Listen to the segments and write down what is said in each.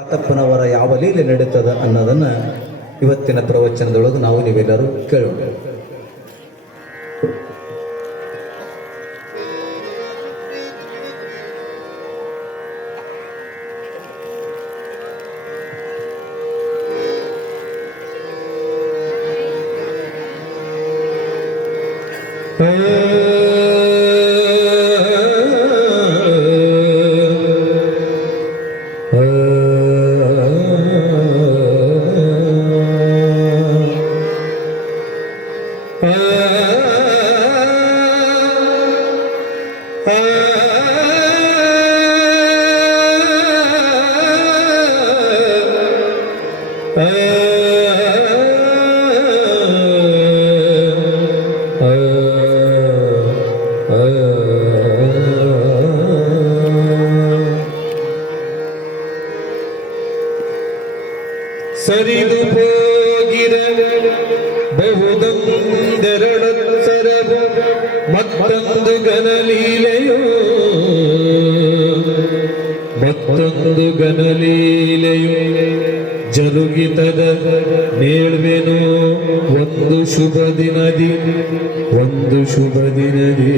ತಾತಪ್ಪನವರ ಯಾವ ಲೀಲೆ ನಡೀತದ ಅನ್ನೋದನ್ನ ಇವತ್ತಿನ ಪ್ರವಚನದೊಳಗೆ ನಾವು ನೀವೆಲ್ಲರೂ ಕೇಳೋಣ. ಸರಿದು ಹೋಗಿರ ಬಹುದೊಂದೆರಡತ್ಸರವು ಮತ್ತೊಂದು ಗನಲೀಲೆಯು ಜರುಗಿತದ ನೇಳ್ವೆನು ಒಂದು ಶುಭ ದಿನದಿ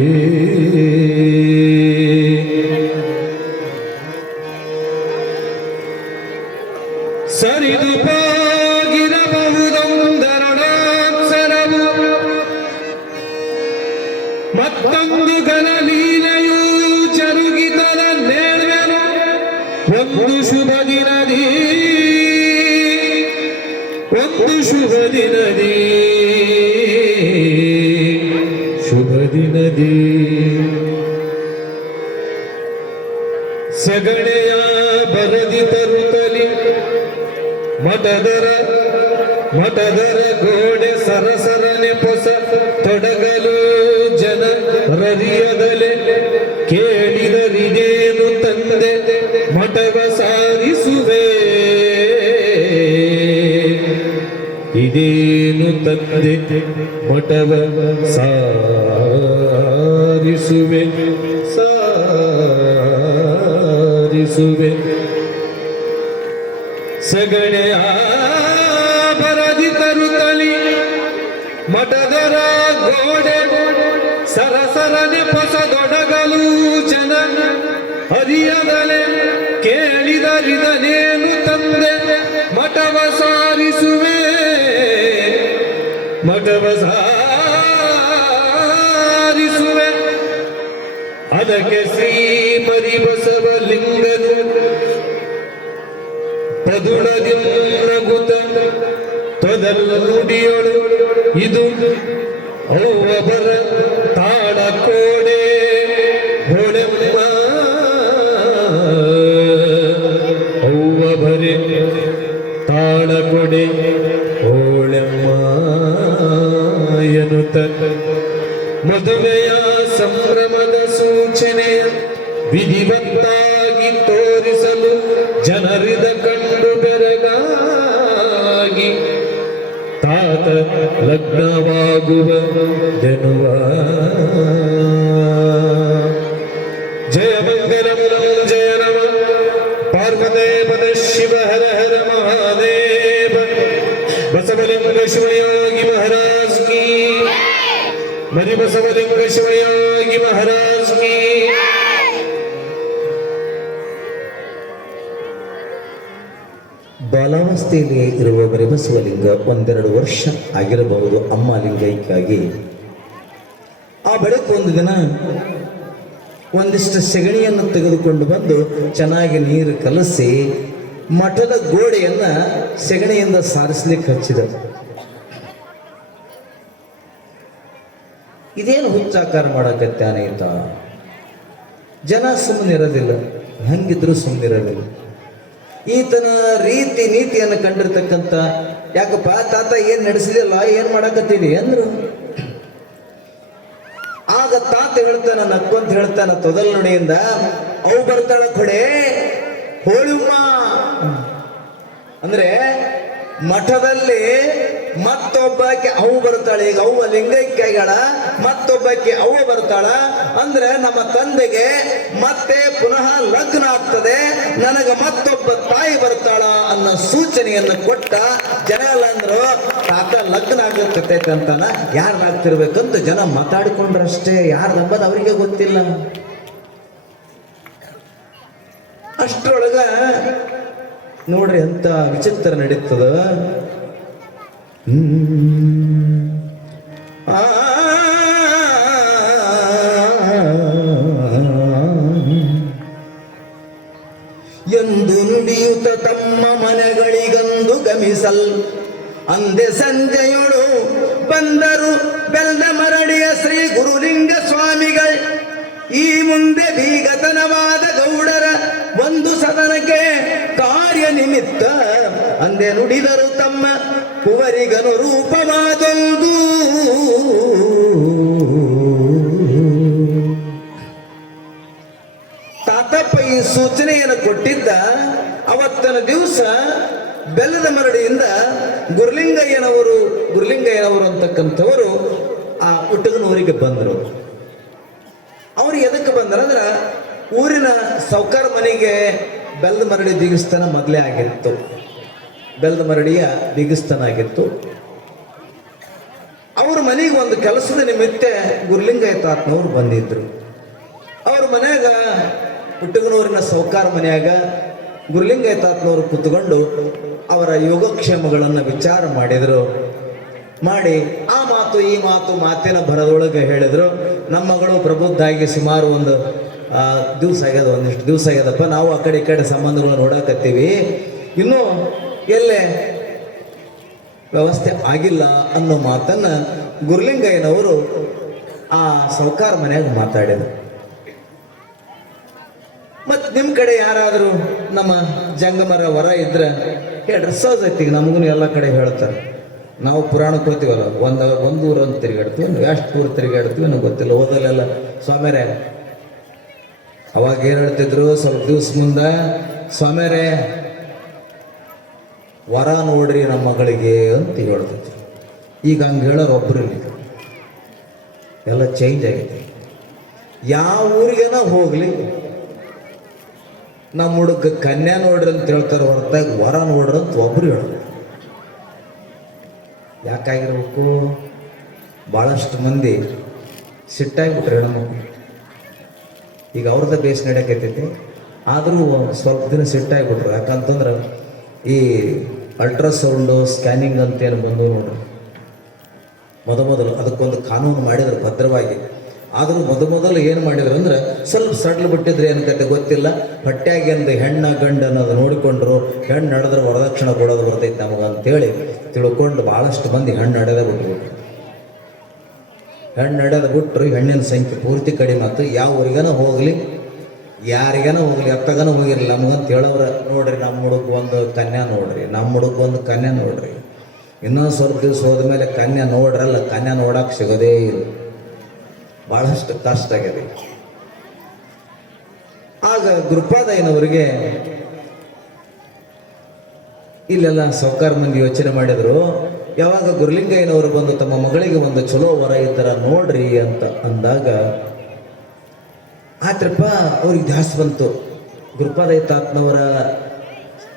ಸರಿದು ಹೋಗಿರಬಹುದೊಂದೆರಡಾಕ್ಷರವು ಮತ್ತೊಂದು ಗನಲೀಲೆಯು ಜರುಗಿತದ ನೇಳ್ವೆನು ಒಂದು ಶುಭ ದಿನದಿ ಸಗಣೆಯ ಬರದಿ ತರುತ್ತಲಿ ಮಠದರ ಗೋಡೆ ಸರಸರನೆ ಪೊಸ ತೊಡಗಲು ಜನ ರರಿಯದಲೆ ಕೇಳಿದರಿದೇನು ತಂದೆ ಮಠವ ಸಾರಿಸುವೆ ಇದೇನು ತಂದೆ ಮಠವ ಸಾರಿಸುವೆ ಸಗಣೆಯ ಬರದಿ ತರುತ್ತಲಿ ಮಠದರ ಗೋಡೆ ಸರಸರನೆ ಪೊಸದೊಡಗಲು ಜನ ಹರಿಯದಲೆ ಕೇಳಿದರಿದನೇನು ತಂದೆ ಮಠವ ಸಾರಿಸುವೆ ಅದಕ್ಕೆ ಶ್ರೀಮರಿ ಬಸವಲಿಂಗನು ಪ್ರದುಳದಿಂಗುತ ತೊದಲು ನುಡಿಯೊಳು ಇದು ಅವ್ವಬರ ತಾಳಕೋಡೆ ಹೊಳೆಮ್ಮ ಅವ್ವಬರೆ ತಾಳಕೊಡೆ ಹೋಳೆಮ್ಮ ಎನ್ನುತ್ತ ಮದುವೆಯ ಸಂಭ್ರಮದ ಸೂಚನೆಯ ವಿಧಿವತ್ತಾಗಿ ತೋರಿಸಲು ಜನರಿದ ಕಂಡು ಬೆರಗಾಗಿ ತಾತ ಲಗ್ನವಾಗುವ ಜನುವ ಜಯ ಮಂಗಲಂ ಜಯ ನಮ ಪಾರ್ವದೇವದ ಶಿವ ಹರ ಹರ ಮಹಾದೇವ ಬಸವಲಿಂಗ ಶಿವಯೋಗಿ ಮಹಾರಾಜ್ ಕಿ ಮರಿ ಬಸವಲಿಂಗ ಶಿವಯೋಗಿ ಮಹಾರಾಜ್ ಕಿ. ಬಾಲಾವಸ್ಥೆಯಲ್ಲಿ ಇರುವ ಮರಿಬಸವಲಿಂಗ ಒಂದೆರಡು ವರ್ಷ ಆಗಿರಬಹುದು ಅಮ್ಮ ಲಿಂಗೈಕ್ಕಾಗಿ. ಆ ಬಳಿಕ ಒಂದು ದಿನ ಒಂದಿಷ್ಟು ಸೆಗಣಿಯನ್ನು ತೆಗೆದುಕೊಂಡು ಬಂದು ಚೆನ್ನಾಗಿ ನೀರು ಕಲಸಿ ಮಠದ ಗೋಡೆಯನ್ನ ಸೆಗಣಿಯಿಂದ ಸಾರಿಸ್ಲಿಕ್ಕೆ ಹಚ್ಚಿದ. ಇದೇನು ಹುಚ್ಚಾಕಾರ ಮಾಡಕತ್ತಾನೀತ? ಜನ ಸುಮ್ಮನಿರೋದಿಲ್ಲ, ಹಂಗಿದ್ರು ಸುಮ್ಮನಿರೋದಿಲ್ಲ. ಈತನ ರೀತಿ ನೀತಿಯನ್ನು ಕಂಡಿರ್ತಕ್ಕಂಥ ಯಾಕಪ್ಪ ತಾತ ಏನ್ ನಡೆಸಿದಿಲ್ಲ, ಏನ್ ಮಾಡಕತ್ತೀವಿ ಅಂದ್ರು. ಆಗ ತಾತ ಹೇಳ್ತಾನ, ನಕ್ಕೊಂತ ಹೇಳ್ತಾನ ತೊದಲ್ ನುಡಿಯಿಂದ, ಅವು ಬರ್ತಾಳ ಕೊಡೆ ಹೋಳಿಮ್ಮ ಅಂದ್ರೆ ಮಠದಲ್ಲಿ ಮತ್ತೊಬ್ಬಾಕೆ ಅವು ಬರ್ತಾಳೆ. ಈಗ ಅವ್ವ ಲಿಂಗೈಕ್ಯ ಆಗ್ಯಾಳ, ಮತ್ತೊಬ್ಬಾಕೆ ಅವ್ವ ಬರ್ತಾಳ ಅಂದ್ರೆ ನಮ್ಮ ತಂದೆಗೆ ಮತ್ತೆ ಪುನಃ ಲಗ್ನ ಆಗ್ತದೆ, ನನಗ ಮತ್ತೊಬ್ಬ ತಾಯಿ ಬರ್ತಾಳ ಅನ್ನೋ ಸೂಚನೆಯನ್ನು ಕೊಟ್ಟ. ಜನ ಎಲ್ಲ ಅಂದ್ರು ತಾತ ಲಗ್ನ ಆಗತ್ತೈತೆ ಅಂತಾನ. ಯಾರ್ದಾಗ್ತಿರ್ಬೇಕಂತ ಜನ ಮಾತಾಡಿಕೊಂಡ್ರಷ್ಟೇ, ಯಾರ್ದಂಬದು ಅವರಿಗೆ ಗೊತ್ತಿಲ್ಲ. ಅಷ್ಟರೊಳಗ ನೋಡ್ರಿ ಅಂತ ವಿಚಿತ್ರ ನಡೀತದ. ಎಂದು ನುಡಿಯುತ್ತ ತಮ್ಮ ಮನೆಗಳಿಗಂದು ಗಮಿಸಲ್ ಅಂದೆ ಸಂಜೆಯೊಳು ಬಂದರು ಬೆಲ್ದ ಮರಡಿಯ ಶ್ರೀ ಗುರುಲಿಂಗ ಸ್ವಾಮಿಗಳು. ಈ ಮುಂದೆ ಬೀಗತನವಾದ ಗೌಡರ ಒಂದು ಸದನಕ್ಕೆ ಕಾರ್ಯ ನಿಮಿತ್ತ ಅಂದೆ ನುಡಿದರು ತಮ್ಮ ಕುವರಿಗನು ರೂಪವಾದೊಂದು. ತಾತಪ್ಪ ಈ ಸೂಚನೆಯನ್ನು ಕೊಟ್ಟಿದ್ದ. ಅವತ್ತನ ದಿವಸ ಬೆಲ್ಲದ ಮರಡಿಯಿಂದ ಗುರುಲಿಂಗಯ್ಯನವರು ಅಂತಕ್ಕಂಥವರು ಆ ಹುಟ್ಟಗನೂರಿಗೆ ಬಂದರು. ಅವ್ರು ಎದಕ್ಕೆ ಬಂದ್ರಂದ್ರೆ ಊರಿನ ಸೌಕಾರ ಮನೆಗೆ ಬೆಲ್ಲದ ಮರಡಿ ಬೀಗಿಸ್ತಾನ ಮೊದಲೇ ಆಗಿತ್ತು. ಬೆಲ್ಲದ ಮರಡಿಯ ಬೀಗಿಸ್ತಾನ ಆಗಿತ್ತು. ಅವ್ರ ಮನೆಗೆ ಒಂದು ಕೆಲಸದ ನಿಮಿತ್ತ ಗುರುಲಿಂಗಯ್ಯ ತಾತನವ್ರು ಬಂದಿದ್ರು. ಅವ್ರ ಮನ್ಯಾಗ ಹುಟ್ಟಗನೂರಿನ ಸೌಕಾರ ಮನೆಯಾಗ ಗುರುಲಿಂಗಯ್ಯ ತಾತನವರು ಕೂತ್ಕೊಂಡು ಅವರ ಯೋಗಕ್ಷೇಮಗಳನ್ನು ವಿಚಾರ ಮಾಡಿ ಆ ಮಾತು ಈ ಮಾತಿನ ಭರದೊಳಗೆ ಹೇಳಿದ್ರು. ನಮ್ಮ ಮಗಳು ಪ್ರಬುದ್ಧಾಗಿ ಸುಮಾರು ಒಂದು ಒಂದಿಷ್ಟು ದಿವಸ ಆಗ್ಯದಪ್ಪ, ನಾವು ಆ ಕಡೆ ಈ ಕಡೆ ಸಂಬಂಧಗಳು ನೋಡಕತ್ತೀವಿ, ಇನ್ನೂ ಎಲ್ಲೇ ವ್ಯವಸ್ಥೆ ಆಗಿಲ್ಲ ಅನ್ನೋ ಮಾತನ್ನ ಗುರುಲಿಂಗಯ್ಯನವರು ಆ ಸೌಕಾರ ಮನೆಯಾಗ ಮಾತಾಡಿದರು. ಮತ್ತು ನಿಮ್ಮ ಕಡೆ ಯಾರಾದರೂ ನಮ್ಮ ಜಂಗಮರ ವರ ಇದ್ರೆ ಹೇಳ್ರಿ, ಸಹಜೈತಿಗೆ ನಮಗೂ ಎಲ್ಲ ಕಡೆ ಹೇಳ್ತಾರೆ. ನಾವು ಪುರಾಣಕ್ಕೆ ಹೋಗ್ತೀವಲ್ಲ, ಒಂದು ಊರು ಅಂತ ತಿರುಗಾಡ್ತೀವಿ, ಎಷ್ಟು ಊರು ತಿರುಗಾಡ್ತೀವಿ ನನಗೆ ಗೊತ್ತಿಲ್ಲ. ಓದಲೆಲ್ಲ ಸ್ವಾಮ್ಯಾರೇ ಅವಾಗ ಏನು ಹೇಳ್ತಿದ್ರು, ಸ್ವಲ್ಪ ದಿವ್ಸ ಮುಂದೆ ಸ್ವಾಮ್ಯಾರೇ ವರ ನೋಡ್ರಿ ನಮ್ಮ ಮಗಳಿಗೆ ಅಂತ ಹೇಳ್ತಿದ್ರು. ಈಗ ಹಂಗೆ ಹೇಳೋರು ಒಬ್ಬರು ಎಲ್ಲ ಚೇಂಜ್ ಆಗೈತಿ. ಯಾವ ಊರಿಗೇನ ಹೋಗ್ಲಿ ನಮ್ಮ ಹುಡುಗ ಕನ್ಯಾ ನೋಡ್ರಿ ಅಂತ ಹೇಳ್ತಾರೆ ಹೊರತಾಗಿ ವರ ನೋಡ್ರಿ ಅಂತ ಒಬ್ರು ಹೇಳೋದು. ಯಾಕಾಗಿರ್ಬೇಕು? ಭಾಳಷ್ಟು ಮಂದಿ ಸಿಟ್ಟಾಗಿಬಿಟ್ರೆ ಹೆಣ್ಮಕ್ಳು. ಈಗ ಅವ್ರದ್ದು ಬೇಸ್ ನಡೆಯಕೈತೈತಿ, ಆದರೂ ಸ್ವಲ್ಪ ದಿನ ಸಿಟ್ಟಾಗಿಬಿಟ್ರು. ಯಾಕಂತಂದ್ರೆ ಈ ಅಲ್ಟ್ರಾಸೌಂಡು ಸ್ಕ್ಯಾನಿಂಗ್ ಅಂತೇನು ಬಂದು ನೋಡ್ರಿ, ಮೊದಲು ಅದಕ್ಕೊಂದು ಕಾನೂನು ಮಾಡಿದ್ರು ಭದ್ರವಾಗಿ. ಆದರೂ ಮೊದಲು ಏನು ಮಾಡಿದ್ರು ಅಂದ್ರೆ ಸ್ವಲ್ಪ ಸಡ್ಲು ಬಿಟ್ಟಿದ್ರೆ ಏನಕ್ಕೈತೆ ಗೊತ್ತಿಲ್ಲ, ಹೊಟ್ಟೆಯಾಗಿಂದು ಹೆಣ್ಣ ಗಂಡು ಅನ್ನೋದು ನೋಡಿಕೊಂಡ್ರು. ಹೆಣ್ಣು ನಡೆದ್ರೆ ವರದಕ್ಷಿಣೆ ಕೊಡೋದು ಬರ್ತೈತೆ ನಮಗೆ ಅಂತೇಳಿ ತಿಳ್ಕೊಂಡು ಭಾಳಷ್ಟು ಮಂದಿ ಹೆಣ್ಣು ನಡೆದ ಬಿಟ್ಬಿಟ್ರು. ಹೆಣ್ಣು ನಡೆದ ಬಿಟ್ಟರು, ಹೆಣ್ಣಿನ ಸಂಖ್ಯೆ ಪೂರ್ತಿ ಕಡಿಮೆ ಆಯ್ತು. ಯಾವ ಊರಿಗನ ಹೋಗಲಿ, ಯಾರಿಗನ ಹೋಗಲಿ, ಎತ್ತಗನ ಹೋಗಿರಲಿ, ನಮಗಂತ ಹೇಳೋರು ನೋಡ್ರಿ ನಮ್ಮ ಹುಡುಗ ಒಂದು ಕನ್ಯಾ ನೋಡ್ರಿ, ನಮ್ಮ ಹುಡುಗ ಒಂದು ಕನ್ಯಾ ನೋಡ್ರಿ. ಇನ್ನೊಂದು ಸ್ವಲ್ಪ ದಿವಸ ಹೋದ್ಮೇಲೆ ಕನ್ಯಾ ನೋಡ್ರಲ್ಲ, ಕನ್ಯಾ ನೋಡಕ್ಕೆ ಸಿಗೋದೇ ಇಲ್ಲ, ಭಾಳಷ್ಟು ಕಷ್ಟ ಆಗಿದೆ. ಆಗ ಗುರುಪಾದಯ್ಯನವರಿಗೆ ಇಲ್ಲೆಲ್ಲ ಸೌಕಾರ ಮಂದಿ ಯೋಚನೆ ಮಾಡಿದ್ರು. ಯಾವಾಗ ಗುರುಲಿಂಗಯ್ಯನವರು ಬಂದು ತಮ್ಮ ಮಗಳಿಗೆ ಒಂದು ಚಲೋ ವರ ಈ ಥರ ನೋಡ್ರಿ ಅಂತ ಅಂದಾಗ ಆತ್ರಪ್ಪ ಅವ್ರಿಗೆ ಧ್ಯಾಸ ಬಂತು. ಗುರುಪಾದಯ್ಯ ತಾತನವರ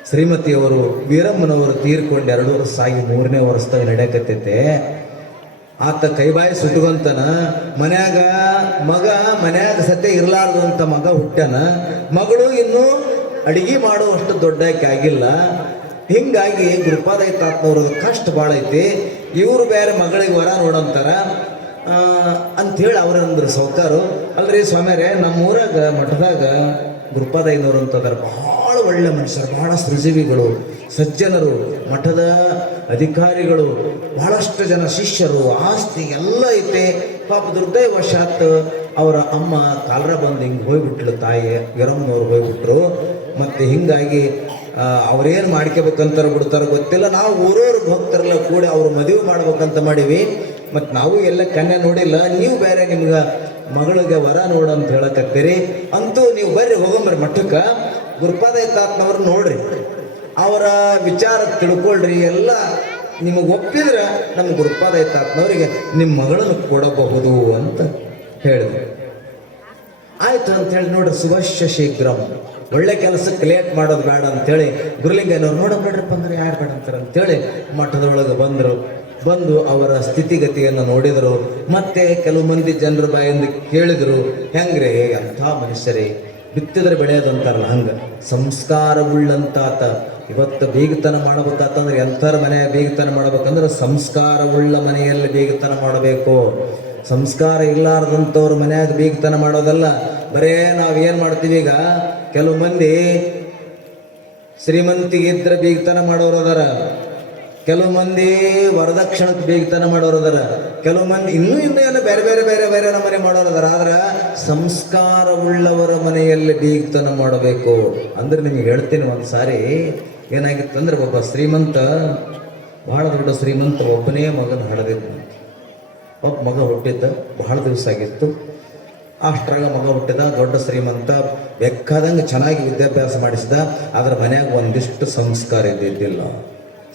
ಶ್ರೀಮತಿಯವರು ವೀರಮ್ಮನವರು ತೀರ್ಕೊಂಡು 2 ವರ್ಷ ಆಗಿ 3ನೇ ವರ್ಷದಾಗ ನಡೆಯಕತ್ತೈತೆ. ಆತ ಕೈಬಾಯಿ ಸುಟ್ಕೊಂತನ ಮನ್ಯಾಗ ಸತ್ಯ ಇರಲಾರ್ದಂಥ ಮಗ ಹುಟ್ಟ್ಯಾನ. ಮಗಳು ಇನ್ನೂ ಅಡಿಗೆ ಮಾಡುವಷ್ಟು ದೊಡ್ಡಕ್ಕೆ ಆಗಿಲ್ಲ. ಹಿಂಗಾಗಿ ಗುರುಪಾದಯ್ಯ ತಾತನವ್ರದ್ದು ಕಷ್ಟ ಭಾಳ ಐತಿ. ಇವರು ಬೇರೆ ಮಗಳಿಗೆ ವರ ನೋಡಂತಾರ ಅಂಥೇಳಿ ಅವರಂದ್ರು ಸೌಕಾರು. ಅಲ್ರಿ ಸ್ವಾಮ್ಯಾರೇ, ನಮ್ಮೂರಾಗ ಮಠದಾಗ ಗುರುಪಾದಯ್ಯನವರು ಅಂತಂದ್ರೆ ಭಾಳ ಒಳ್ಳೆ ಮನುಷ್ಯರು, ಭಾಳ ಸೃಜೀವಿಗಳು, ಸಜ್ಜನರು, ಮಠದ ಅಧಿಕಾರಿಗಳು, ಬಹಳಷ್ಟು ಜನ ಶಿಷ್ಯರು, ಆಸ್ತಿ ಎಲ್ಲ ಐತೆ. ಪಾಪ ದುರ್ದೈವಶಾತ್ ಅವರ ಅಮ್ಮ ಕಾಲರ ಬಂದು ಹಿಂಗೆ ಹೋಗ್ಬಿಟ್ಲು, ತಾಯಿ ವೀರಮ್ಮನವ್ರು ಹೋಗ್ಬಿಟ್ರು. ಮತ್ತು ಹಿಂಗಾಗಿ ಅವ್ರೇನು ಮಾಡ್ಕೋಬೇಕಂತಾರ ಬಿಡ್ತಾರೋ ಗೊತ್ತಿಲ್ಲ. ನಾವು ಊರವ್ರು ಭಕ್ತರೆಲ್ಲ ಕೂಡ ಅವ್ರು ಮದುವೆ ಮಾಡ್ಬೇಕಂತ ಮಾಡೀವಿ. ಮತ್ತು ನಾವು ಎಲ್ಲ ಕನ್ಯಾ ನೋಡಿಲ್ಲ, ನೀವು ಬೇರೆ ನಿಮ್ಗೆ ಮಗಳಿಗೆ ವರ ನೋಡು ಅಂತ ಹೇಳಕತ್ತೀರಿ. ಅಂತೂ ನೀವು ಬರ್ರಿ, ಹೋಗಂಬ್ರಿ ಮಠಕ್ಕೆ, ಗುರುಪಾದಯ್ಯ ತಾತನವ್ರು ನೋಡ್ರಿ, ಅವರ ವಿಚಾರ ತಿಳ್ಕೊಳ್ರಿ. ಎಲ್ಲ ನಿಮಗೆ ಒಪ್ಪಿದ್ರೆ ನಮ್ಮ ಗುರುಪಾದಯ್ಯ ತಾತನವರಿಗೆ ನಿಮ್ಮ ಮಗಳನ್ನು ಕೊಡಬಹುದು ಅಂತ ಹೇಳಿದ್ರು. ಆಯ್ತು ಅಂತ ಹೇಳಿ ನೋಡ್ರಿ, ಶುಭಶ್ಯ ಶೀಘ್ರಂ ಒಳ್ಳೆ ಕೆಲಸಕ್ಕೆ ಲೇಟ್ ಮಾಡೋದು ಬೇಡ ಅಂತೇಳಿ ಗುರುಲಿಂಗನವ್ರು ನೋಡ್ರಪ್ಪ ಅಂದ್ರೆ ಯಾರು ಬೇಡ ಅಂತಾರೆ ಅಂತೇಳಿ ಮಠದೊಳಗೆ ಬಂದು ಅವರ ಸ್ಥಿತಿಗತಿಯನ್ನು ನೋಡಿದರು. ಮತ್ತೆ ಕೆಲವು ಮಂದಿ ಜನರ ಬಾಯಿಂದ ಕೇಳಿದರು, ಹೆಂಗ್ರೆ ಅಂಥ ಮನುಷ್ಯರೇ, ಬಿತ್ತಿದ್ರೆ ಬೆಳೆಯೋದಂತಾರಲ್ಲ ಹಂಗೆ ಸಂಸ್ಕಾರವುಳ್ಳಂತಾತ. ಇವತ್ತು ಬೀಗತನ ಮಾಡ್ಬೇಕಾತಂದ್ರೆ ಎಂಥರ ಮನೆಯ ಬೀಗತನ ಮಾಡ್ಬೇಕಂದ್ರೆ ಸಂಸ್ಕಾರವುಳ್ಳ ಮನೆಯಲ್ಲಿ ಬೀಗತನ ಮಾಡಬೇಕು. ಸಂಸ್ಕಾರ ಇಲ್ಲಾರ್ದಂಥವ್ರ ಮನೆಯಾಗ ಬೀಗತನ ಮಾಡೋದಲ್ಲ. ಬರೇ ನಾವೇನು ಮಾಡ್ತೀವಿ, ಈಗ ಕೆಲವು ಮಂದಿ ಶ್ರೀಮಂತಿಗಿದ್ರೆ ಬೀಗತನ ಮಾಡೋರು ಅದಾರ, ಕೆಲವು ಮಂದಿ ವರದಕ್ಷಿಣಕ್ಕೆ ಬೀಗತನ ಮಾಡೋರು ಅದಾರ, ಕೆಲವು ಮಂದಿ ಇನ್ನೂ ಏನು ಬೇರೆ ಬೇರೆ ಬೇರೆ ಬೇರೆ ಮನೆ ಮಾಡೋರು ಅದಾರ. ಆದ್ರೆ ಸಂಸ್ಕಾರವುಳ್ಳವರ ಮನೆಯಲ್ಲಿ ಬೀಗತನ ಮಾಡಬೇಕು. ಅಂದ್ರೆ ನಿಮಗೆ ಹೇಳ್ತೀನಿ, ಒಂದು ಸಾರಿ ಏನಾಗಿತ್ತಂದ್ರೆ ಒಬ್ಬ ಶ್ರೀಮಂತ, ಬಹಳ ದೊಡ್ಡ ಶ್ರೀಮಂತ, ಒಬ್ಬನೇ ಮಗನ ಹಡೆದಿದ್ದ. ಒಬ್ಬ ಮಗ ಹುಟ್ಟಿದ್ದ, ಬಹಳ ದಿವಸ ಆಗಿತ್ತು. ಅಷ್ಟ್ರಾಗ ಮಗ ಹುಟ್ಟಿದ, ದೊಡ್ಡ ಶ್ರೀಮಂತ, ಬೇಕಾದಂಗೆ ಚೆನ್ನಾಗಿ ವಿದ್ಯಾಭ್ಯಾಸ ಮಾಡಿಸಿದ. ಆದ್ರೆ ಮನ್ಯಾಗ ಒಂದಿಷ್ಟು ಸಂಸ್ಕಾರ ಇದ್ದಿದ್ದಿಲ್ಲ.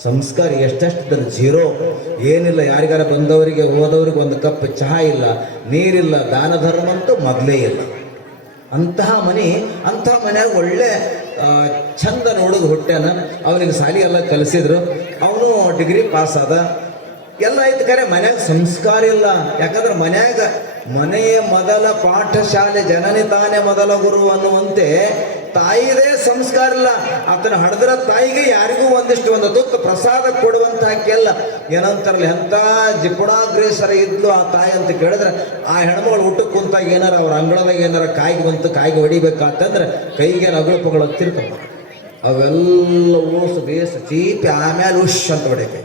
ಸಂಸ್ಕಾರ ಎಷ್ಟೆಷ್ಟು ಜೀರೋ, ಏನಿಲ್ಲ. ಯಾರಿಗಾರ ಬಂದವರಿಗೆ ಹೋದವ್ರಿಗೆ ಒಂದು ಕಪ್ ಚಹಾ ಇಲ್ಲ, ನೀರಿಲ್ಲ, ದಾನ ಧರ್ಮ ಅಂತೂ ಮೊದಲೇ ಇಲ್ಲ. ಅಂತಹ ಮನ್ಯಾಗ ಒಳ್ಳೆ ಚಂದ ನೋಡೋದು ಹುಟ್ಟ್ಯಾನ. ಅವನಿಗೆ ಸಾಲಿ ಎಲ್ಲ ಕಲಿಸಿದ್ರು, ಅವನು ಡಿಗ್ರಿ ಪಾಸ್ ಆದ, ಎಲ್ಲ ಐತೆ. ಕರೆ ಮನ್ಯಾಗ ಸಂಸ್ಕಾರ ಇಲ್ಲ. ಯಾಕಂದ್ರೆ ಮನೆಯ ಮೊದಲ ಪಾಠಶಾಲೆ, ಜನನಿ ತಾನೇ ಮೊದಲ ಗುರು ಅನ್ನುವಂತೆ ತಾಯಿದೇ ಸಂಸ್ಕಾರ ಇಲ್ಲ. ಆತನ ಹಡೆದ್ರ ತಾಯಿಗೆ ಯಾರಿಗೂ ಒಂದು ತುತ್ತು ಪ್ರಸಾದ ಕೊಡುವಂತ ಹಾಕಿಲ್ಲ. ಏನಂತಾರಲ್ಲ, ಎಂಥ ಜಿಪುಣಾಗ್ರೇಸರ ಇದ್ಲು ಆ ತಾಯಿ ಅಂತ ಕೇಳಿದ್ರೆ, ಆ ಹೆಣ್ಮಗಳು ಊಟಕ್ಕೆ ಕುಂತಾಗ ಏನಾರ ಅವ್ರ ಅಂಗಳದಾಗ ಏನಾರ ಕಾಯಿಗೆ ಬಂತು, ಕಾಯಿಗೆ ಹೊಡಿಬೇಕಾತಂದ್ರೆ ಕೈಗೆ ಅಗಳು ಪಗಳು ಹತ್ತಿರ್ತಾವ. ಅವೆಲ್ಲ ಓಸು ಬೇಸ ಚೀಪಿ ಆಮೇಲೆ ಉಶ್ ಅಂತ ಹೊಡೆಯಕ್ಕೆ,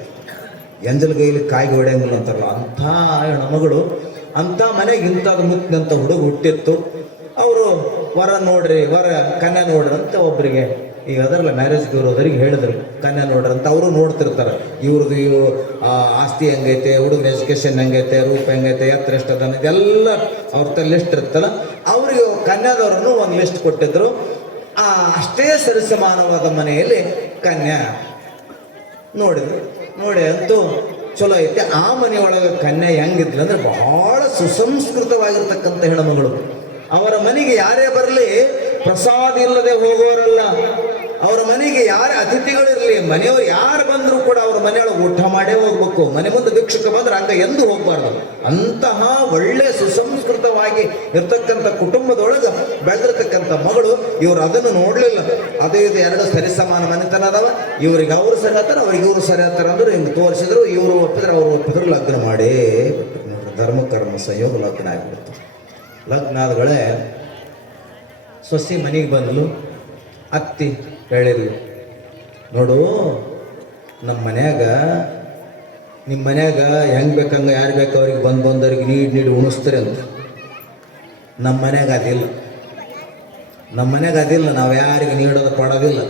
ಎಂಜಲ್ ಗೈಲಿ ಕಾಯಿಗೆ ಹೊಡೆಯಂಗಿಲ್ಲ ಅಂತಾರಲ್ಲ, ಅಂಥ ಹೆಣ್ಮಗಳು. ಅಂಥ ಮನೆಗೆ ಇಂಥದ್ದು ಮುತ್ತಿನಂಥ ಹುಡುಗ ಹುಟ್ಟಿತ್ತು. ಅವರು ಕನ್ಯಾ ನೋಡ್ರಿ ಅಂತ ಒಬ್ಬರಿಗೆ, ಈಗ ಅದರಲ್ಲ ಮ್ಯಾರೇಜ್ಗೆ ಇರೋದರಿಗೆ ಹೇಳಿದ್ರು, ಕನ್ಯಾ ನೋಡ್ರಿ ಅಂತ. ಅವರು ನೋಡ್ತಿರ್ತಾರೆ, ಇವ್ರದ್ದು ಆಸ್ತಿ ಹೆಂಗೈತೆ, ಹುಡುಗನ ಎಜುಕೇಷನ್ ಹೆಂಗೈತೆ, ರೂಪ ಹೆಂಗೈತೆ, ಎತ್ತರ ಎಷ್ಟದ ಇದೆಲ್ಲ ಅವ್ರ ಲಿಸ್ಟ್ ಇರುತ್ತಲ್ಲ. ಅವ್ರಿಗೆ ಕನ್ಯಾದವ್ರನ್ನು ಒಂದು ಲಿಸ್ಟ್ ಕೊಟ್ಟಿದ್ರು. ಅಷ್ಟೇ ಸರಿಸಮಾನವಾದ ಮನೆಯಲ್ಲಿ ಕನ್ಯಾ ನೋಡಿ ಅಂತೂ ಚಲೋ ಐತೆ. ಆ ಮನೆಯೊಳಗೆ ಕನ್ಯಾ ಹೆಂಗಿದ್ಲು ಅಂದ್ರೆ ಬಹಳ ಸುಸಂಸ್ಕೃತವಾಗಿರ್ತಕ್ಕಂಥ ಹೆಣ್ಮಗಳು. ಅವರ ಮನೆಗೆ ಯಾರೇ ಬರಲಿ ಪ್ರಸಾದ ಇಲ್ಲದೆ ಹೋಗೋರಲ್ಲ. ಅವರ ಮನೆಗೆ ಯಾರೇ ಅತಿಥಿಗಳಿರಲಿ, ಮನೆಯವರು ಯಾರು ಬಂದರೂ ಕೂಡ ಅವ್ರ ಮನೆಯೊಳಗೆ ಊಟ ಮಾಡೇ ಹೋಗ್ಬೇಕು. ಮನೆ ಮುಂದೆ ಭಿಕ್ಷುಕ ಬಂದ್ರೆ ಹಂಗ ಎಂದು ಹೋಗ್ಬಾರ್ದು. ಅಂತಹ ಒಳ್ಳೆ ಸುಸಂಸ್ಕೃತವಾಗಿ ಇರ್ತಕ್ಕಂಥ ಕುಟುಂಬದೊಳಗೆ ಬೆಳೆದಿರ್ತಕ್ಕಂಥ ಮಗಳು. ಇವ್ರು ಅದನ್ನು ನೋಡ್ಲಿಲ್ಲ. ಅದು ಇದು ಎರಡು ಸರಿಸಮಾನ ಮನೆತನ ಅದಾವ. ಇವ್ರಿಗೆ ಅವ್ರು ಸರಿ ಆಗ್ತಾರೆ, ಅವ್ರಿಗೆ ಇವ್ರು ಸರಿ ಆಗ್ತಾರೆ ಅಂದ್ರೆ ಹಿಂಗೆ ತೋರಿಸಿದ್ರು. ಇವರು ಒಪ್ಪಿದ್ರೆ ಅವ್ರು ಒಪ್ಪಿದ್ರು, ಲಗ್ನ ಮಾಡೇ ಧರ್ಮ ಕರ್ಮ ಸಂಯೋಗ ಲಗ್ನ ಆಗಿಬಿಡ್ತು. ಲಗ್ನ ಆದಗಳೇ ಸೊಸಿ ಮನೆಗೆ ಬಂದಲು. ಅತ್ತಿ ಹೇಳಿದ್ಲು, ನೋಡು ನಿಮ್ಮ ಮನ್ಯಾಗ ಹೆಂಗೆ ಬೇಕಂಗೆ ಯಾರು ಬೇಕು ಅವ್ರಿಗೆ ಬಂದವ್ರಿಗೆ ನೀಡಿ ಉಣಿಸ್ತಾರೆ ಅಂತ. ನಮ್ಮ ಮನ್ಯಾಗ ಅದಿಲ್ಲ. ನಾವು ಯಾರಿಗೆ ನೀಡೋದು ಪಡೋದಿಲ್ಲ.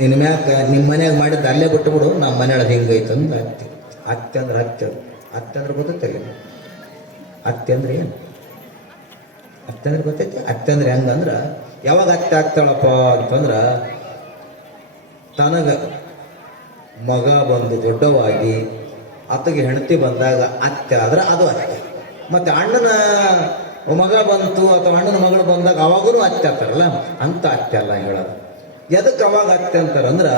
ನಿನ್ನ ಮ್ಯಾಕ ನಿಮ್ಮ ಮನ್ಯಾಗ ಮಾಡಿದ್ದು ಅಲ್ಲೇ ಬಿಟ್ಟುಬಿಡು, ನಮ್ಮ ಮನೆಯೊಳಗೆ ಹಿಂಗೈತಂದು ಅತ್ತೆ ಅಂದ್ರೆ ಗೊತ್ತೈತಿಲ್ಲ. ಅತ್ತೆ ಅಂದ್ರೆ ಏನು? ಅತ್ತೆ ಅಂದ್ರೆ ಗೊತ್ತೈತಿ. ಅತ್ತೆ ಅಂದ್ರೆ ಹೆಂಗಂದ್ರೆ, ಯಾವಾಗ ಅತ್ತೆ ಆಗ್ತಾಳಪ್ಪ ಅಂತಂದ್ರೆ, ತನಗ ಮಗ ಬಂದು ದೊಡ್ಡವಾಗಿ ಆತಗೆ ಹೆಂಡತಿ ಬಂದಾಗ ಅತ್ತೆ ಆದ್ರೆ ಅದು ಅತ್ತೆ. ಮತ್ತು ಅಣ್ಣನ ಮಗ ಬಂತು ಅಥವಾ ಅಣ್ಣನ ಮಗಳು ಬಂದಾಗ ಅವಾಗೂ ಅತ್ತೆ ಆಗ್ತಾರಲ್ಲ, ಅಂತ ಅತ್ತೆ ಅಲ್ಲ ಹೇಳೋದು. ಎದಕ್ಕೆ ಅವಾಗ ಅತ್ತೆ ಅಂತಾರಂದ್ರೆ,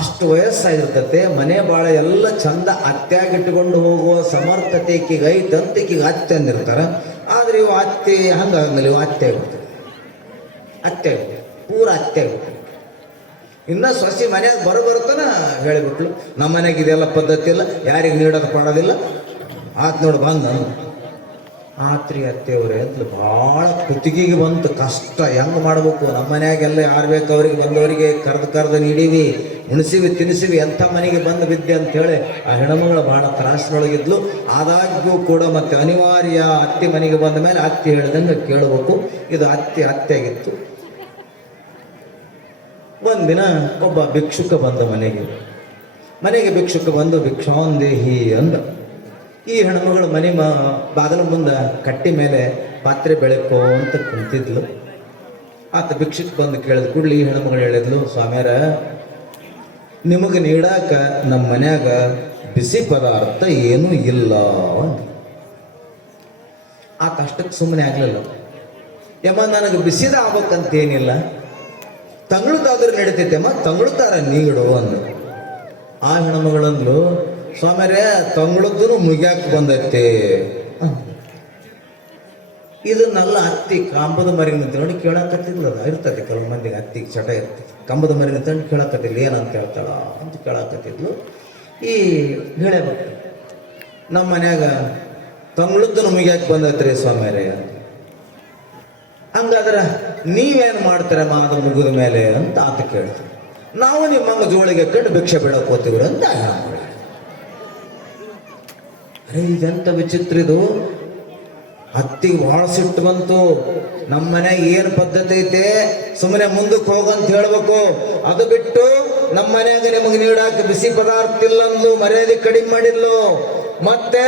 ಅಷ್ಟು ವಯಸ್ಸಾಗಿರ್ತತೆ, ಮನೆ ಬಾಳ ಎಲ್ಲ ಚಂದ ಅತ್ತೆಯಾಗಿಟ್ಟುಕೊಂಡು ಹೋಗುವ ಸಮರ್ಥತೆ ಈಕಿಗೆ ಐತಂತ ಈಕಿಗೆ ಅತ್ತೆ ಅಂದಿರ್ತಾರೆ. ಆದರೆ ಇವು ಅತ್ತೆ ಹಂಗಾಗಂಗಿಲ್ಲ, ಇವು ಅತ್ತೆ ಪೂರ ಅತ್ತೆ ಆಗ್ಬಿಟ್ಟು. ಇನ್ನು ಸೊಸಿ ಮನ್ಯಾಗ ಬರುತ್ತಾನ ಹೇಳಿಬಿಟ್ಲು, ನಮ್ಮ ಮನೆಗೆ ಇದೆಲ್ಲ ಪದ್ಧತಿ ಇಲ್ಲ, ಯಾರಿಗೆ ನೀಡೋದು ಪಡೋದಿಲ್ಲ. ನೋಡಿ ಬಂದ ಆತ್ರಿ ಅತ್ತೆಯವ್ರೆ ಅಂತ ಭಾಳ ಕುತ್ತಿಗೆಗೆ ಬಂತು ಕಷ್ಟ. ಹೆಂಗೆ ಮಾಡ್ಬೇಕು? ನಮ್ಮ ಮನ್ಯಾಗೆಲ್ಲ ಯಾರು ಬೇಕು ಅವ್ರಿಗೆ ಬಂದವರಿಗೆ ಕರೆದು ನೀಡೀವಿ, ಉಣಿಸಿವಿ, ತಿನ್ನಿಸಿವಿ, ಎಂಥ ಮನೆಗೆ ಬಂದು ಬಿದ್ದೆ ಅಂಥೇಳಿ ಆ ಹೆಣ್ಮಗಳು ಭಾಳ ತ್ರಾಸಿನೊಳಗಿದ್ಲು. ಆದಾಗ್ಯೂ ಕೂಡ ಮತ್ತೆ ಅನಿವಾರ್ಯ ಅತ್ತೆ ಮನೆಗೆ ಬಂದ ಮೇಲೆ ಅತ್ತೆ ಹೇಳ್ದಂಗೆ ಕೇಳಬೇಕು. ಇದು ಅತ್ತೆ ಆಗಿತ್ತು. ಒಂದಿನ ಒಬ್ಬ ಭಿಕ್ಷುಕ ಬಂದ ಮನೆಗೆ ಭಿಕ್ಷುಕ ಬಂದು ಭಿಕ್ಷಾಂದೇಹಿ ಅಂದ. ಈ ಹೆಣ್ಮಗಳು ಮನೆ ಬಾಗಿಲ ಮುಂದೆ ಕಟ್ಟಿ ಮೇಲೆ ಪಾತ್ರೆ ಬೆಳಕೋ ಅಂತ ಕುಂತಿದ್ಲು. ಆತ ಭಿಕ್ಷುಕ ಬಂದು ಕೇಳಿದ ಕೂಡಲೇ ಈ ಹೆಣ್ಮಗಳು ಹೇಳಿದ್ಲು, ಸ್ವಾಮ್ಯಾರ ನಿಮಗೆ ನೀಡಾಕ ನಮ್ಮ ಮನ್ಯಾಗ ಬಿಸಿ ಪದಾರ್ಥ ಏನೂ ಇಲ್ಲ ಅಂತ. ಆತ ಅಷ್ಟಕ್ಕೆ ಸುಮ್ಮನೆ ಆಗಲಿಲ್ಲ. ಯಮ್ಮ ನನಗೆ ಬಿಸಿದ ಆಗ್ಬೇಕಂತೇನಿಲ್ಲ, ತಂಗಳದಾದ್ರೆ ನಡೀತೈತೆಮ್ಮ, ತಂಗಳದಾರ ನೀಡು ಅಂದ್ರು. ಆ ಹೆಣ್ಮಗಳಂದ್ಲು, ಸ್ವಾಮಿಯರೇ ತಂಗಳದ್ದು ಮುಗ್ಯಾಕೆ ಬಂದೈತೆ. ಇದನ್ನೆಲ್ಲ ಅತ್ತಿ ಕಂಬದ ಮರಿ ನಿಂತ್ಕೊಂಡು ಕೇಳಾಕತ್ತಿದ್ಲದ. ಇರ್ತೈತಿ ಕೆಲವು ಮಂದಿಗೆ ಅತ್ತಿಗೆ ಚಟ ಇರ್ತೈತಿ. ಕಂಬದ ಮರಿ ನಿಂತ್ಕೊಂಡು ಕೇಳಾಕತ್ತಿಲ್ಲ, ಏನಂತ ಹೇಳ್ತಾಳ ಅಂತ ಕೇಳಾಕತ್ತಿದ್ಲು. ಈ ಹೇಳಬೇಕು, ನಮ್ಮ ಮನ್ಯಾಗ ತಂಗಳದ್ದು ಮುಗ್ಯಾಕೆ ಬಂದೈತ್ರಿ ಸ್ವಾಮಿಯರೇ. ಹಂಗಾದ್ರೆ ನೀವೇನು ಮಾಡ್ತೀರಮ್ಮ ಅದು ಮುಗಿದ ಮೇಲೆ ಅಂತ ಆತ ಕೇಳ್ತೀವಿ. ನಾವು ನಿಮ್ಮಂಗ ಜೋಳಿಗೆ ಕಟ್ಟು ಭಿಕ್ಷೆ ಬಿಡಕ್ಕೆ ಹೋಗ್ತೀವ್ರಿ ಅಂತ ಅರೆ ಇದೆಂತ ವಿಚಿತ್ರ ಇದು. ಅತ್ತಿಗೆ ಭಾಳ ಸಿಟ್ಟು ಬಂತು. ನಮ್ಮ ಮನೆಗೆ ಏನು ಪದ್ಧತಿ ಐತೆ ಸುಮ್ಮನೆ ಮುಂದಕ್ಕೆ ಹೋಗಂತ ಹೇಳ್ಬೇಕು, ಅದು ಬಿಟ್ಟು ನಮ್ಮ ಮನ್ಯಾಗ ನಿಮಗೆ ನೀಡಾಕ ಬಿಸಿ ಪದಾರ್ಥ ಇಲ್ಲಂದ್ಲು, ಮರ್ಯಾದೆ ಕಡಿಮೆ ಮಾಡಿದ್ಲು. ಮತ್ತೆ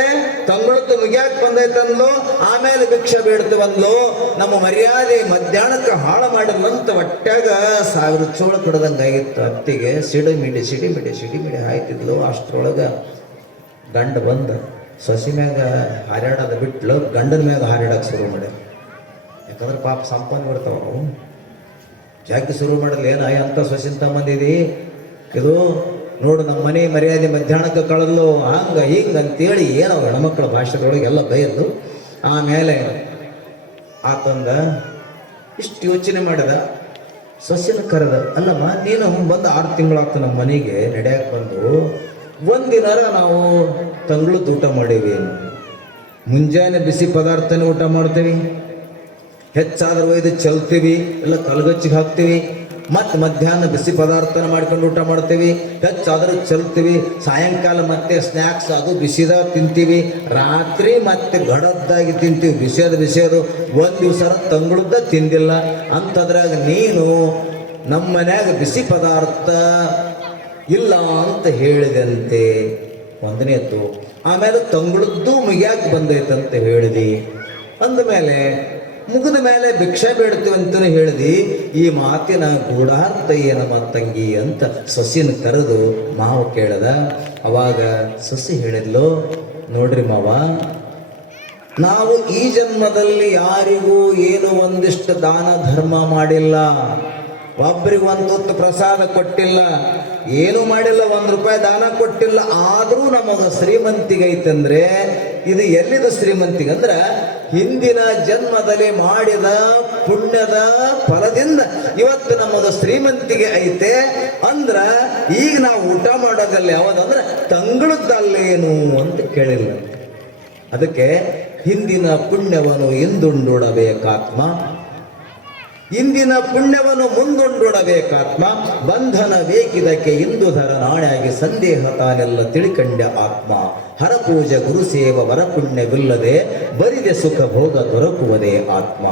ತಂಗಳದ್ದು ಮುಗ್ಯಾಕೆ ಬಂದೈತಂದ್ಲು, ಆಮೇಲೆ ಭಿಕ್ಷೆ ಬೇಡ್ತವಂದ್ಲು. ನಮ್ಮ ಮರ್ಯಾದೆ ಮಧ್ಯಾಹ್ನಕ್ಕೆ ಹಾಳು ಮಾಡಿದ್ಲಂತ ಹೊಟ್ಯಾಗ 1000 ಚೋಳ ಕೊಡದಂಗಾಗಿತ್ತು ಅತ್ತಿಗೆ. ಸಿಡಿಮಿಡಿ ಹಾಯ್ತಿದ್ಲು. ಅಷ್ಟ್ರೊಳಗೆ ಗಂಡ ಬಂದ ಸೊಸಿ ಮ್ಯಾಗ ಹಾರಾಡೋದ ಬಿಟ್ಲು, ಗಂಡನ ಮ್ಯಾಗ ಹಾರಾಡಕ್ಕೆ ಶುರು ಮಾಡ್ಯಾರ. ಯಾಕಂದ್ರೆ ಪಾಪ ಸಂಪನ್ನ ಬರ್ತಾವ ನಾವು ಜಾಕಿ ಶುರು ಮಾಡಲಿ. ಏನ ಅಂತ ಸೊಸಿಂತ ಬಂದಿದಿ ಇದು ನೋಡು, ನಮ್ಮ ಮನೆ ಮರ್ಯಾದೆ ಮಧ್ಯಾಹ್ನಕ್ಕೆ ಕಳೆದ್ಲು, ಹಂಗ ಹಿಂಗ ಅಂತೇಳಿ ಏನೋ ಹೆಣ್ಮಕ್ಳ ಭಾಷೆದೊಳಗೆ ಎಲ್ಲ ಬೈದ್ಲು. ಆಮೇಲೆ ಆತಂದ ಇಷ್ಟು ಯೋಚನೆ ಮಾಡಿದ. ಸೊಸಿನ ಕರೆದ, ಅಲ್ಲಮ್ಮ ನೀನು ಬಂದು 6 ತಿಂಗಳಾಗ್ತು ನಮ್ಮ ಮನೆಗೆ ನಡೆಯಕ್ಕೆ ಬಂದು, ಒಂದಿನಾರ ನಾವು ತಂಗಳದ್ದು ಊಟ ಮಾಡೀವಿ. ಮುಂಜಾನೆ ಬಿಸಿ ಪದಾರ್ಥನ ಊಟ ಮಾಡ್ತೀವಿ, ಹೆಚ್ಚಾದ್ರೆ ಒಯ್ದು ಚೆಲ್ತೀವಿ, ಎಲ್ಲ ಕಲ್ಗಚ್ಚಿಗೆ ಹಾಕ್ತೀವಿ. ಮತ್ತು ಮಧ್ಯಾಹ್ನ ಬಿಸಿ ಪದಾರ್ಥನ ಮಾಡ್ಕೊಂಡು ಊಟ ಮಾಡ್ತೀವಿ, ಹೆಚ್ಚಾದರೂ ಚೆಲ್ತೀವಿ. ಸಾಯಂಕಾಲ ಮತ್ತೆ ಸ್ನ್ಯಾಕ್ಸ್ ಅದು ಬಿಸಿದ ತಿಂತೀವಿ. ರಾತ್ರಿ ಮತ್ತೆ ಗಡದ್ದಾಗಿ ತಿಂತೀವಿ, ಬಿಸಿಯೋದು. ಒಂದು ದಿವಸ ತಂಗಳದ್ದ ತಿಂದಿಲ್ಲ. ಅಂಥದ್ರಾಗ ನೀನು ನಮ್ಮ ಮನ್ಯಾಗ ಬಿಸಿ ಪದಾರ್ಥ ಇಲ್ಲ ಅಂತ ಹೇಳಿದಂತೆ ಒಂದನೇತ್ತು. ಆಮೇಲೆ ತಂಗಳದ್ದು ಮುಗ್ಯಾಕೆ ಬಂದೈತಂತ ಹೇಳಿದಿ. ಅಂದಮೇಲೆ ಮುಗಿದ ಮೇಲೆ ಭಿಕ್ಷೆ ಬೇಡ್ತೀವಿ ಅಂತಲೂ ಹೇಳಿದಿ. ಈ ಮಾತಿನ ಗೂಢಾರ್ಥ ಏನಮ್ಮ ತಂಗಿ ಅಂತ ಸೊಸಿನ ಕರೆದು ಮಾವ ಕೇಳದ. ಅವಾಗ ಸೊಸಿ ಹೇಳಿದ್ಲು, ನೋಡ್ರಿ ಮಾವ, ನಾವು ಈ ಜನ್ಮದಲ್ಲಿ ಯಾರಿಗೂ ಏನು ಒಂದಿಷ್ಟು ದಾನ ಧರ್ಮ ಮಾಡಿಲ್ಲ, ಒಬ್ಬರಿಗೆ ಒಂದು ಹೊತ್ತು ಪ್ರಸಾದ ಕೊಟ್ಟಿಲ್ಲ, ಏನೂ ಮಾಡಿಲ್ಲ, 1 ರೂಪಾಯಿ ದಾನ ಕೊಟ್ಟಿಲ್ಲ. ಆದರೂ ನಮಗೆ ಶ್ರೀಮಂತಿಗೆ ಐತಂದ್ರೆ ಇದು ಎಲ್ಲಿದ ಶ್ರೀಮಂತಿಗೆ ಅಂದ್ರೆ ಹಿಂದಿನ ಜನ್ಮದಲ್ಲಿ ಮಾಡಿದ ಪುಣ್ಯದ ಫಲದಿಂದ ಇವತ್ತು ನಮ್ಮದು ಶ್ರೀಮಂತಿಗೆ ಐತೆ. ಅಂದ್ರ ಈಗ ನಾವು ಊಟ ಮಾಡೋದಲ್ಲಿ ಯಾವ್ದಂದ್ರೆ ತಂಗಳದ್ದಲ್ಲೇನು ಅಂತ ಕೇಳಿಲ್ಲ. ಅದಕ್ಕೆ ಹಿಂದಿನ ಪುಣ್ಯವನ್ನು ಹಿಂದುಂಡೊಡಬೇಕಾತ್ಮ, ಇಂದಿನ ಪುಣ್ಯವನ್ನು ಮುಂದೊಂಡೊಡಬೇಕಾತ್ಮ. ಬಂಧನ ಬೇಕಿದಕ್ಕೆ ಇಂದುಧರ ನಾಣ್ಯಾಗಿ ಸಂದೇಹ ತಾನೆಲ್ಲ ತಿಳ್ಕಂಡ ಆತ್ಮ. ಹರಪೂಜೆ ಗುರುಸೇವ ವರಪುಣ್ಯವಿಲ್ಲದೆ ಬರಿದೆ ಸುಖ ಭೋಗ ದೊರಕುವುದೇ ಆತ್ಮ.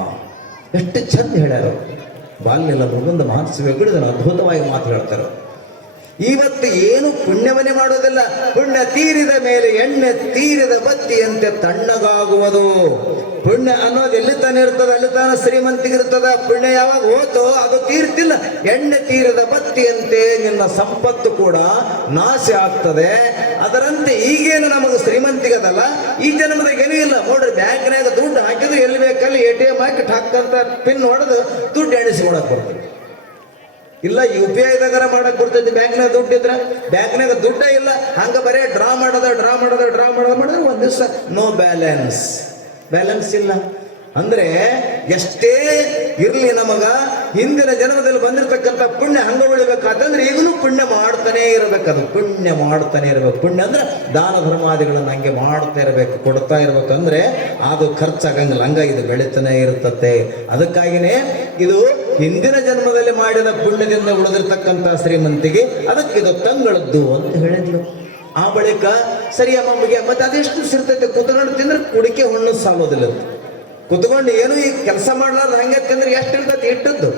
ಎಷ್ಟು ಚಂದ ಹೇಳ್ಯಾರ. ಬಾಲ್ಯೆಲ್ಲ ಮುಗುಂದ ಮಹರ್ಷಿ ಗಿಡದನ್ನು ಅದ್ಭುತವಾಗಿ ಮಾತು ಹೇಳ್ತಾರೆ. ಇವತ್ತು ಏನು ಪುಣ್ಯವನ್ನೇ ಮಾಡೋದಿಲ್ಲ. ಪುಣ್ಯ ತೀರಿದ ಮೇಲೆ ಎಣ್ಣೆ ತೀರಿದ ಬತ್ತಿಯಂತೆ ತಣ್ಣಗಾಗುವುದು. ಪುಣ್ಯ ಅನ್ನೋದು ಎಲ್ಲಿ ತಾನೇ ಇರ್ತದ, ಅಲ್ಲಿ ತಾನ ಶ್ರೀಮಂತಿಗಿರ್ತದ. ಪುಣ್ಯ ಯಾವಾಗ ಹೋತೋ ಅದು ತೀರ್ತಿಲ್ಲ. ಎಣ್ಣೆ ತೀರದ ಬತ್ತಿಯಂತೆ ನಿನ್ನ ಸಂಪತ್ತು ಕೂಡ ನಾಶ ಆಗ್ತದೆ. ಅದರಂತೆ ಈಗೇನು ನಮಗೆ ಶ್ರೀಮಂತಿಗದಲ್ಲ, ಈ ಜನ್ಮದಾಗ ಏನೂ ಇಲ್ಲ. ನೋಡ್ರಿ, ಬ್ಯಾಂಕ್ನಾಗ ದುಡ್ಡು ಹಾಕಿದ್ರು ಎಲ್ಲಿ ಬೇಕಲ್ಲಿ ATM ಹಾಕಿ ಹಾಕಂತ ಪಿನ್ ಹೊಡೆದು ದುಡ್ಡು ಎಣಿಸ್ಕೊಳಕ್ ಬರ್ತದೆ. ಇಲ್ಲ UPIದಾಗಾರ ಮಾಡಕ್ ಬರ್ತೈತಿ. ಬ್ಯಾಂಕ್ನಾಗ ದುಡ್ಡಿದ್ರೆ, ಬ್ಯಾಂಕ್ನಾಗ ದುಡ್ಡೇ ಇಲ್ಲ, ಹಂಗ ಬರೇ ಡ್ರಾ ಮಾಡಿದ್ರೆ ಒಂದ್ ದಿವಸ ನೋ ಬ್ಯಾಲೆನ್ಸ್ ಇಲ್ಲ. ಅಂದ್ರೆ ಎಷ್ಟೇ ಇರ್ಲಿ ನಮಗ ಹಿಂದಿನ ಜನ್ಮದಲ್ಲಿ ಬಂದಿರತಕ್ಕಂಥ ಪುಣ್ಯ ಹಂಗ ಉಳಿಬೇಕಾದ್ರೆ ಈಗಲೂ ಪುಣ್ಯ ಮಾಡ್ತಾನೆ ಇರಬೇಕು. ಅದು ಪುಣ್ಯ ಮಾಡ್ತಾನೆ ಇರಬೇಕು. ಪುಣ್ಯ ಅಂದ್ರೆ ದಾನ ಧರ್ಮಾದಿಗಳನ್ನ ಹಂಗೆ ಮಾಡ್ತಾ ಇರಬೇಕು, ಕೊಡ್ತಾ ಇರ್ಬೇಕಂದ್ರೆ ಅದು ಖರ್ಚಾಗಂಗಿಲ್ಲ. ಹಂಗ ಇದು ಬೆಳೀತಾನೆ ಇರ್ತತೆ. ಅದಕ್ಕಾಗಿನೇ ಇದು ಹಿಂದಿನ ಜನ್ಮದಲ್ಲಿ ಮಾಡಿದ ಪುಣ್ಯದಿಂದ ಉಳಿದಿರ್ತಕ್ಕಂಥ ಶ್ರೀಮಂತಿಗೆ ಅದಕ್ಕೆ ಇದು ತಂಗಳದ್ದು ಅಂತ ಹೇಳಿದ್ಲು. ಆ ಬಳಿಕ ಸರಿಯ ಮಮ್ಮಿಗೆ ಮತ್ತೆ ಅದೆಷ್ಟು ಸಿರ್ತೈತೆ, ಕುತ್ಕೊಂಡು ತಿಂದ್ರೆ ಕುಡಿಕೆ ಹುಣ್ಣು ಸಾಲೋದಿಲ್ಲ. ಕುತ್ಕೊಂಡು ಏನು ಈ ಕೆಲಸ ಮಾಡ್ಲಾರ್ದು ಹಂಗೆ ತಿಂದ್ರೆ ಎಷ್ಟು ಇರ್ತೈತಿ, ಇಟ್ಟದ್ದು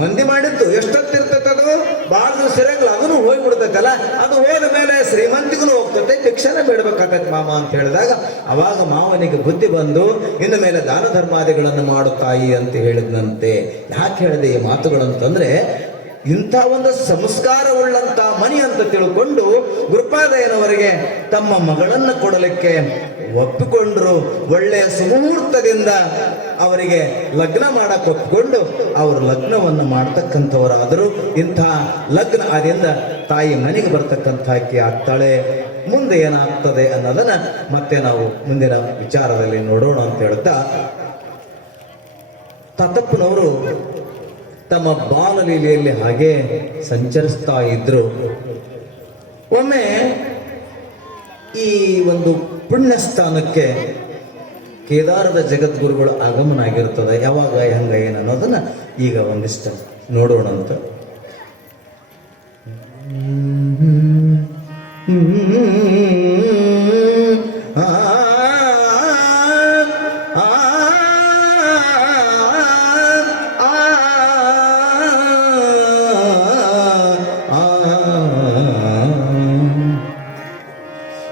ಮಂದಿ ಮಾಡಿದ್ದು ಎಷ್ಟೊತ್ತಿರ್ತೈತೆ. ಅದು ಭಾಳ ದಿವಸ ಇರಂಗಿಲ್ಲ, ಅದನ್ನು ಹೋಗ್ಬಿಡ್ತೈತಲ್ಲ. ಅದು ಹೋದ ಮೇಲೆ ಶ್ರೀಮಂತಿಗೂ ಹೋಗ್ತೈತೆ, ಭಿಕ್ಷೆನ ಬೇಡ್ಬೇಕಾಗತ್ತೆ ಮಾಮ ಅಂತ ಹೇಳಿದಾಗ ಅವಾಗ ಮಾವನಿಗೆ ಬುದ್ಧಿ ಬಂದು ಇನ್ನು ಮೇಲೆ ದಾನ ಧರ್ಮಾದಿಗಳನ್ನು ಮಾಡುತ್ತಾಯಿ ಅಂತ ಹೇಳಿದ್ನಂತೆ. ಯಾಕೆ ಹೇಳಿದೆ ಈ ಮಾತುಗಳಂತಂದ್ರೆ, ಇಂಥ ಒಂದು ಸಂಸ್ಕಾರವುಳ್ಳಂತ ಮನಿ ಅಂತ ತಿಳ್ಕೊಂಡು ಗುರುಪಾದಯ್ಯನವರಿಗೆ ತಮ್ಮ ಮಗಳನ್ನು ಕೊಡಲಿಕ್ಕೆ ಒಪ್ಪಿಕೊಂಡ್ರು. ಒಳ್ಳೆಯ ಸುಮುಹೂರ್ತದಿಂದ ಅವರಿಗೆ ಲಗ್ನ ಮಾಡಕ್ಕೆ ಒಪ್ಪಿಕೊಂಡು ಅವರು ಲಗ್ನವನ್ನು ಮಾಡ್ತಕ್ಕಂಥವರಾದರು. ಇಂಥ ಲಗ್ನ ಆದಿಂದ ತಾಯಿ ಮನೆಗೆ ಬರ್ತಕ್ಕಂಥ ಆಕೆ ಆಗ್ತಾಳೆ. ಮುಂದೆ ಏನಾಗ್ತದೆ ಅನ್ನೋದನ್ನ ಮತ್ತೆ ನಾವು ಮುಂದಿನ ವಿಚಾರದಲ್ಲಿ ನೋಡೋಣ ಅಂತ ಹೇಳ್ತಾ, ತಾತಪ್ಪನವರು ತಮ್ಮ ಬಾಲಲೀಲೆಯಲ್ಲಿ ಹಾಗೆ ಸಂಚರಿಸ್ತಾ ಇದ್ರು. ಒಮ್ಮೆ ಈ ಒಂದು ಪುಣ್ಯ ಸ್ಥಾನಕ್ಕೆ ಕೇದಾರದ ಜಗದ್ಗುರುಗಳ ಆಗಮನ ಆಗಿರ್ತದೆ. ಯಾವಾಗ ಹೆಂಗ ಏನು ಅನ್ನೋದನ್ನ ಈಗ ಒಂದಿಷ್ಟು ನೋಡೋಣ ಅಂತ.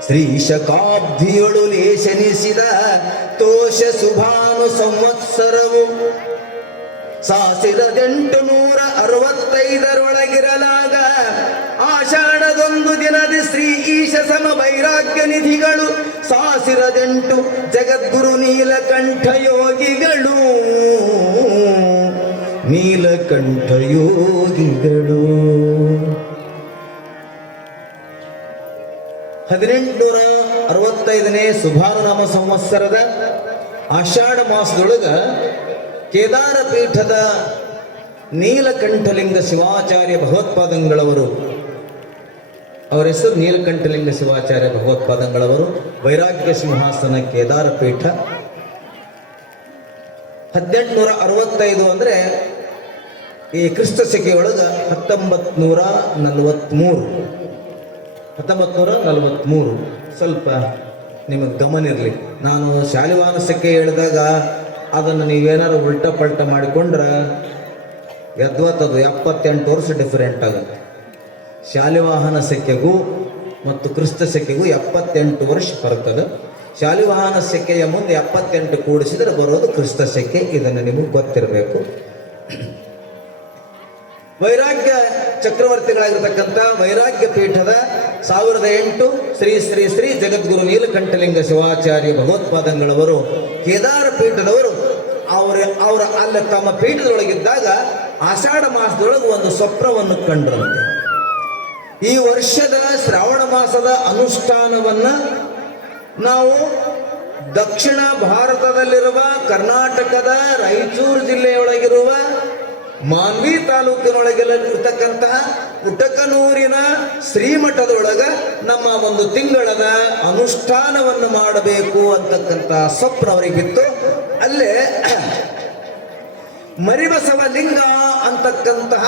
ಶ್ರೀ ಶಕಾಬ್ದಿಯೊಳು ಲೇಶನಿಸಿದ ತೋಷ ಸುಭಾನು ಸಂವತ್ಸರವು 1865ರೊಳಗಿರಲಾಗ ಆಷಾಢದೊಂದು ದಿನದ ಶ್ರೀ ಈಶ ಸಮ ವೈರಾಗ್ಯ ನಿಧಿಗಳು 18 ಜಗದ್ಗುರು ನೀಲಕಂಠ ಯೋಗಿಗಳು 1865ನೇ ಸುಭಾನುನಾಮ ಸಂವತ್ಸರದ ಆಷಾಢ ಮಾಸದೊಳಗ ಕೇದಾರ ಪೀಠದ ನೀಲಕಂಠಲಿಂಗ ಶಿವಾಚಾರ್ಯ ಭಗವತ್ಪಾದಂಗಳವರು, ಅವರ ಹೆಸರು ನೀಲಕಂಠಲಿಂಗ ಶಿವಾಚಾರ್ಯ ಭಗವತ್ಪಾದಂಗಳವರು, ವೈರಾಗ್ಯ ಸಿಂಹಾಸನ ಕೇದಾರ ಪೀಠ. 1865 ಅಂದರೆ ಈ ಕ್ರಿಸ್ತ ಶಕೆಯೊಳಗ 1943. ಸ್ವಲ್ಪ ನಿಮಗೆ ಗಮನ ಇರಲಿ. ನಾನು ಶಾಲಿವಾಹನ ಸೆಕೆ ಹೇಳಿದಾಗ ಅದನ್ನು ನೀವೇನಾದ್ರು ಉಲ್ಟ ಪಲ್ಟ ಮಾಡಿಕೊಂಡ್ರೆ ಯದ್ವತ್ತದು 78 ವರ್ಷ ಡಿಫರೆಂಟ್ ಆಗುತ್ತೆ. ಶಾಲಿವಾಹನ ಸೆಕೆಗೂ ಮತ್ತು ಕ್ರಿಸ್ತ ಸೆಕೆಗೂ 78 ವರ್ಷ ಬರ್ತದೆ. ಶಾಲಿವಾಹನ ಸೆಕೆಯ ಮುಂದೆ 78 ಕೂಡಿಸಿದರೆ ಬರೋದು ಕ್ರಿಸ್ತ ಸೆಕೆ. ಇದನ್ನು ನಿಮಗೆ ಗೊತ್ತಿರಬೇಕು. ವೈರಾಗ್ಯ ಚಕ್ರವರ್ತಿಗಳಾಗಿರ್ತಕ್ಕಂಥ ವೈರಾಗ್ಯ ಪೀಠದ 1008 ಶ್ರೀ ಶ್ರೀ ಶ್ರೀ ಜಗದ್ಗುರು ನೀಲಕಂಠಲಿಂಗ ಶಿವಾಚಾರ್ಯ ಭಗವತ್ಪಾದಂಗಳವರು ಕೇದಾರ ಪೀಠದವರು ಅವರ ಅಲ್ಲಿ ತಮ್ಮ ಪೀಠದೊಳಗಿದ್ದಾಗ ಆಷಾಢ ಮಾಸದೊಳಗೆ ಒಂದು ಸ್ವಪ್ನವನ್ನು ಕಂಡ್ರಂತೆ. ಈ ವರ್ಷದ ಶ್ರಾವಣ ಮಾಸದ ಅನುಷ್ಠಾನವನ್ನ ನಾವು ದಕ್ಷಿಣ ಭಾರತದಲ್ಲಿರುವ ಕರ್ನಾಟಕದ ರಾಯಚೂರು ಜಿಲ್ಲೆಯೊಳಗಿರುವ ಮಾನ್ವಿ ತಾಲೂಕಿನೊಳಗೆಲ್ಲ ಇರ್ತಕ್ಕಂತಹ ಉಟಕನೂರಿನ ಶ್ರೀಮಠದೊಳಗ ನಮ್ಮ ಒಂದು ತಿಂಗಳದ ಅನುಷ್ಠಾನವನ್ನು ಮಾಡಬೇಕು ಅಂತಕ್ಕಂಥ ಸ್ವಪ್ನ ಅವರಿಗಿತ್ತು. ಅಲ್ಲೇ ಮರಿಬಸವ ಲಿಂಗ ಅಂತಕ್ಕಂತಹ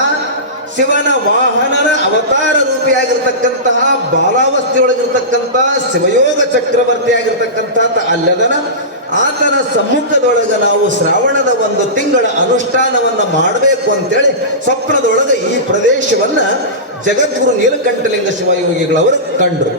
ಶಿವನ ವಾಹನನ ಅವತಾರ ರೂಪಿಯಾಗಿರ್ತಕ್ಕಂತಹ ಬಾಲಾವಸ್ಥೆಯೊಳಗಿರ್ತಕ್ಕಂತಹ ಶಿವಯೋಗ ಚಕ್ರವರ್ತಿ ಆಗಿರ್ತಕ್ಕಂಥ ಅಲ್ಲದನ ಆತನ ಸಮ್ಮುಖದೊಳಗೆ ನಾವು ಶ್ರಾವಣದ ಒಂದು ತಿಂಗಳ ಅನುಷ್ಠಾನವನ್ನು ಮಾಡಬೇಕು ಅಂತೇಳಿ ಸ್ವಪ್ನದೊಳಗೆ ಈ ಪ್ರದೇಶವನ್ನ ಜಗದ್ಗುರು ನೀಲಕಂಠಲಿಂಗ ಶಿವಯೋಗಿಗಳವರು ಕಂಡ್ರು.